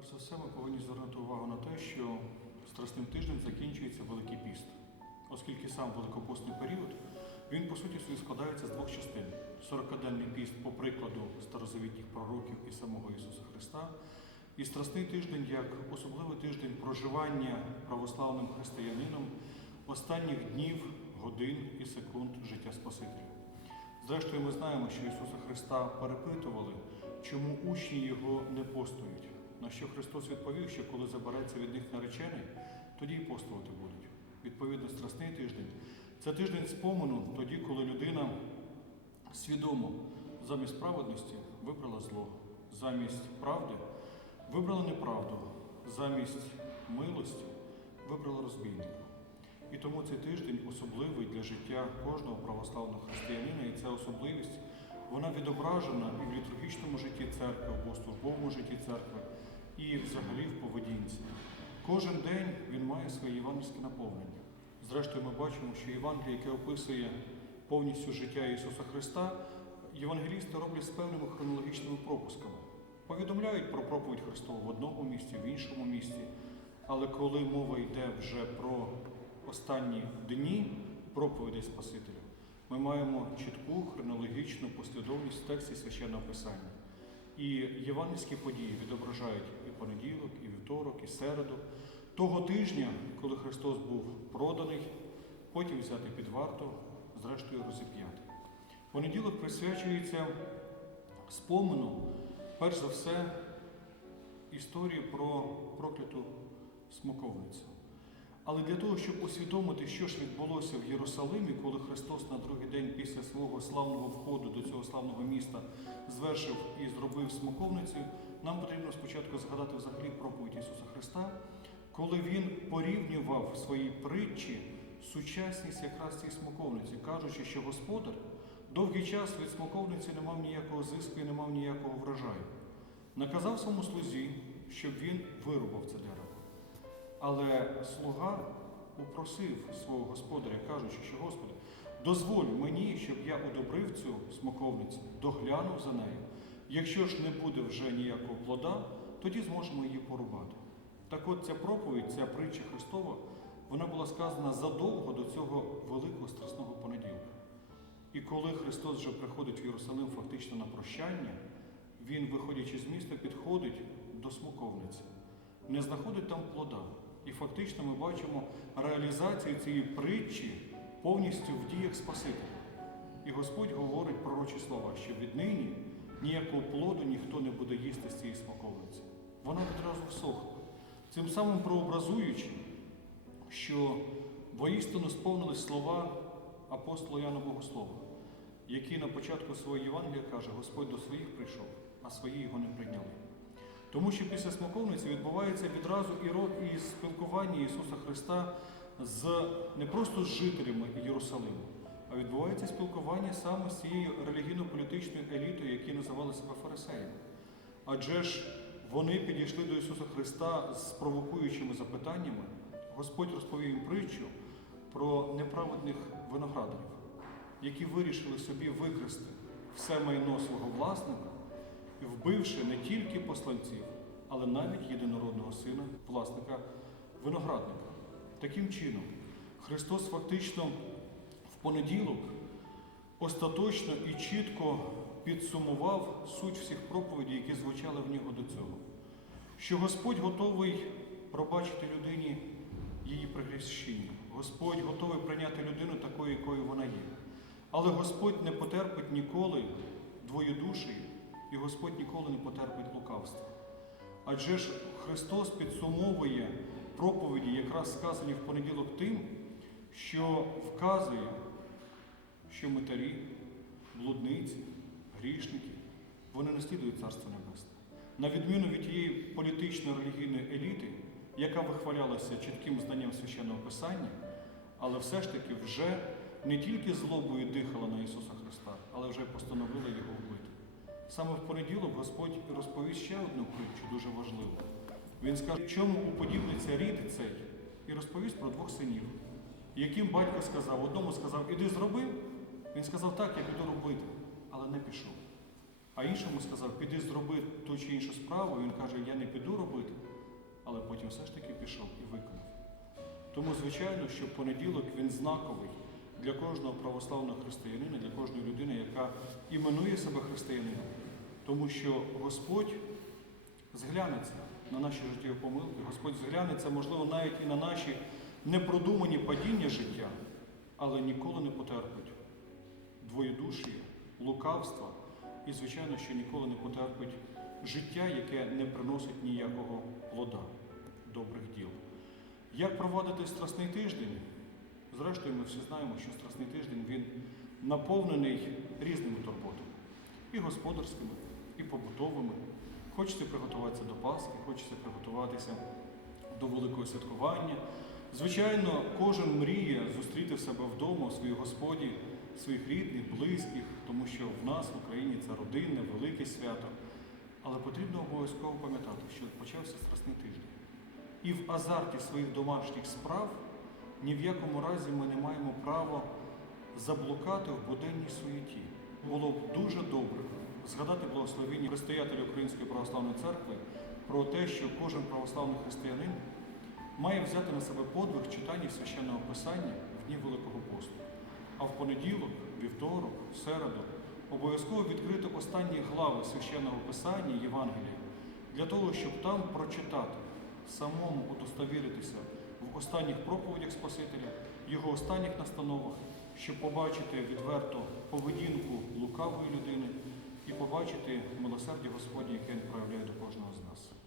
Перш за все, ми повинні звернути увагу на те, що Страсним тижнем закінчується Великий піст, оскільки сам великопостний період він по суті складається з двох частин: 40-денний піст по прикладу старозавітніх пророків і самого Ісуса Христа, і Страсний тиждень як особливий тиждень проживання православним християнином останніх днів, годин і секунд життя Спасителя. Зрештою, ми знаємо, що Ісуса Христа перепитували, чому учні Його не постують. На що Христос відповів, що коли забереться від них наречений, тоді й постувати будуть. Відповідно, страсний тиждень це тиждень спомину, тоді, коли людина свідомо замість праведності вибрала зло, замість правди вибрала неправду, замість милості вибрала розбійника. І тому цей тиждень особливий для життя кожного православного християнина, і ця особливість вона відображена і в літургічному житті церкви, або в службовому житті церкви, і взагалі в поведінці. Кожен день він має своє євангельське наповнення. Зрештою, ми бачимо, що Євангеліє, яке описує повністю життя Ісуса Христа, євангелісти роблять з певними хронологічними пропусками. Повідомляють про проповідь Христову в одному місці, в іншому місці. Але коли мова йде вже про останні дні проповідей Спасителя, ми маємо чітку хронологічну послідовність в тексті священного Писання. І євангельські події відображають і понеділок, і вівторок, і середу, того тижня, коли Христос був проданий, потім взятий під варту, зрештою розіп'ятий. Понеділок присвячується спомену, перш за все, історії про прокляту смоковницю. Але для того, щоб усвідомити, що ж відбулося в Єрусалимі, коли Христос на другий день після свого славного входу до цього славного міста звершив і зробив смоковницю, нам потрібно спочатку згадати взагалі проповідь Ісуса Христа, коли Він порівнював в своїй притчі сучасність якраз цієї смоковниці, кажучи, що Господар довгий час від смоковниці не мав ніякого зиску і не мав ніякого врожаю. Наказав своєму слузі, щоб він вирубав це дерево. Але слуга упросив свого господаря, кажучи, що Господи, дозволь мені, щоб я удобрив цю смоковницю, доглянув за нею. Якщо ж не буде вже ніякого плода, тоді зможемо її порубати. Так от ця проповідь, ця притча Христова, вона була сказана задовго до цього великого страсного понеділка. І коли Христос вже приходить в Єрусалим фактично на прощання, Він, виходячи з міста, підходить до смоковниці, не знаходить там плода. І фактично ми бачимо реалізацію цієї притчі повністю в діях Спасителя. І Господь говорить пророчі слова, що віднині ніякого плоду ніхто не буде їсти з цієї смаковниці. Вона відразу всохла. Цим самим прообразуючи, що воістину сповнились слова апостола Яна Богослова, який на початку свого Євангелія каже, Господь до своїх прийшов, а свої його не прийняли. Тому що після смоковниці відбувається відразу і спілкування Ісуса Христа з не просто з жителями Єрусалиму, а відбувається спілкування саме з цією релігійно-політичною елітою, які називали себе фарисеями. Адже ж вони підійшли до Ісуса Христа з провокуючими запитаннями. Господь розповів їм притчу про неправедних виноградарів, які вирішили собі викрасти все майно свого власника вбивши не тільки посланців, але навіть єдинородного сина, власника виноградника. Таким чином, Христос фактично в понеділок остаточно і чітко підсумував суть всіх проповідей, які звучали в нього до цього. Що Господь готовий пробачити людині її пригрішення. Господь готовий прийняти людину такою, якою вона є. Але Господь не потерпить ніколи двоєдушії, і Господь ніколи не потерпить лукавства. Адже ж Христос підсумовує проповіді, якраз сказані в понеділок тим, що вказує, що митарі, блудниці, грішники, вони не слідують Царство Небесне. На відміну від тієї політичної релігійної еліти, яка вихвалялася чітким знанням священного Писання, але все ж таки вже не тільки злобою дихала на Ісуса Христа, але вже постановила його. Саме в понеділок Господь розповість ще одну притчу, дуже важливу. Він скаже, чому уподібниться рід цей, і розповість про двох синів, яким батько сказав, одному сказав, іди зроби. Він сказав, так, я піду робити, але не пішов. А іншому сказав, піди зроби ту чи іншу справу. Він каже, я не піду робити, але потім все ж таки пішов і виконав. Тому, звичайно, що понеділок він знаковий для кожного православного християнина, для кожної людини, яка іменує себе християнином. Тому що Господь зглянеться на наші життєві помилки, Господь зглянеться, можливо, навіть і на наші непродумані падіння життя, але ніколи не потерпить двоєдушія, лукавства і, звичайно, що ніколи не потерпить життя, яке не приносить ніякого плода добрих діл. Як проводити страсний тиждень? Зрештою, ми всі знаємо, що страсний тиждень він наповнений різними турботами і господарськими, і побутовими. Хочеться приготуватися до Пасхи, хочеться приготуватися до великого святкування. Звичайно, кожен мріє зустріти в себе вдома, у своїй господі, своїх рідних, близьких, тому що в нас в Україні це родинне, велике свято. Але потрібно обов'язково пам'ятати, що почався страсний тиждень. І в азарті своїх домашніх справ ні в якому разі ми не маємо права заблукати в буденній суєті. Було б дуже добре згадати благословіння предстоятеля Української православної церкви про те, що кожен православний християнин має взяти на себе подвиг читання священного писання в дні Великого посту. А в понеділок, вівторок, середу обов'язково відкрити останні глави священного писання Євангелія для того, щоб там прочитати, самому удостовіритися останніх проповідях Спасителя, його останніх настановах, щоб побачити відверто поведінку лукавої людини і побачити милосердя Господнє, яке він проявляє до кожного з нас.